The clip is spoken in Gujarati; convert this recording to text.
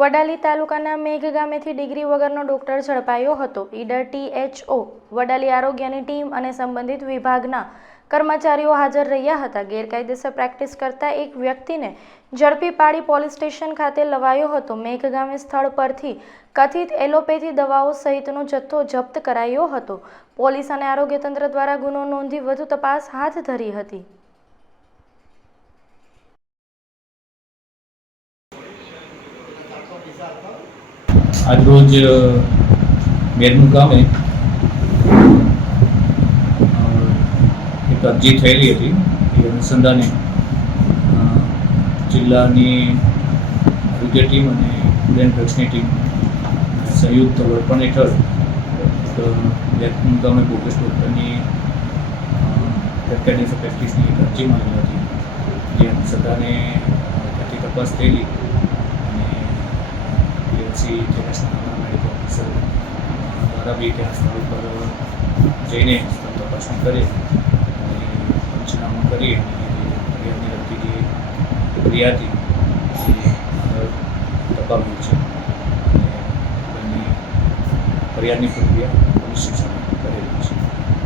વડાલી તાલુકાના મેઘ ગામેથી ડિગ્રી વગરનો ડોક્ટર ઝડપાયો હતો. ઈડર ટીએચઓ વડાલી આરોગ્યની ટીમ અને સંબંધિત વિભાગના કર્મચારીઓ હાજર રહ્યા હતા. ગેરકાયદેસર પ્રેક્ટિસ કરતા એક વ્યક્તિને ઝડપી પાડી પોલીસ સ્ટેશન ખાતે લવાયો હતો. મેઘ ગામે સ્થળ પરથી કથિત એલોપેથી દવાઓ સહિતનો જથ્થો જપ્ત કરાયો હતો. પોલીસ અને આરોગ્ય તંત્ર દ્વારા ગુનો નોંધી વધુ તપાસ હાથ ધરી હતી. આજરોજ મેરનું ગામે એક અરજી થયેલી હતી, એ અનુસંધાને જિલ્લાની આરોગ્ય ટીમ અને ફૂડ એન્ડ ડ્રગ્સની ટીમ સંયુક્ત વડપણ હેઠળ મેરનું ગામે બોગસ ડોક્ટરની ગેરકાયદેસર પ્રેક્ટિસની એક અરજી માંગી હતી. જે અનુસંધાને તપાસ થયેલી. પીએમસી ટેરેસના મેડિકલ ઓફિસર બી ત્યાં સ્થળ ઉપર જઈને તપાસણી કરી અને પંચનામું કરી અને ફરિયાદને લગતી જે હતી તપાવ્યું છે. અને ફરિયાદની પ્રક્રિયા પોલીસ સ્ટેશન કરેલી